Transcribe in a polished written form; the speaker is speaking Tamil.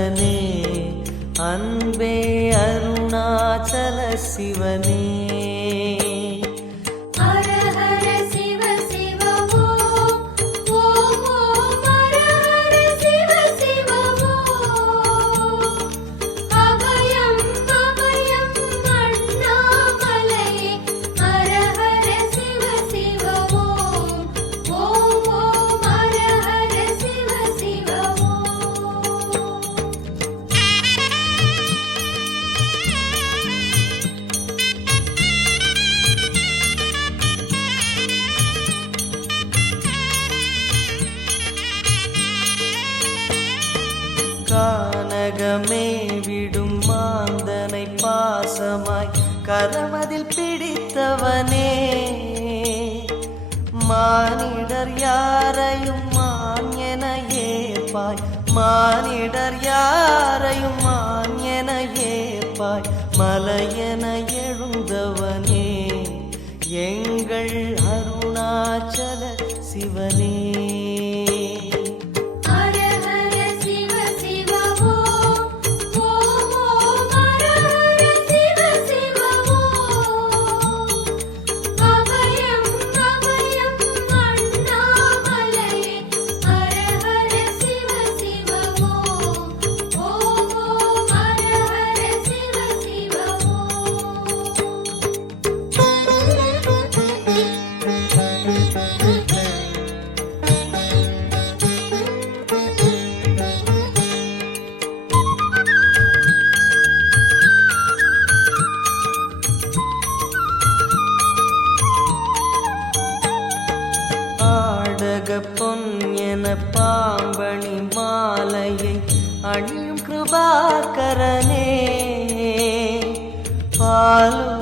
சிவனே அன்பே அருணாச்சல சிவனே கானகமே விடும் மாந்தனை பாசமாய் கரமதில் பிடித்தவனே மானிடர் யாரையும் மான் என ஏற்பாய் மானிடர் யாரையும் மான் என ஏற்பாய் மலையென எழுந்தவனே எங்கள் அருணாச்சல சிவனே பொன் என பாம்பணி மாலையை அணியும் கிருபாகரனே பாலு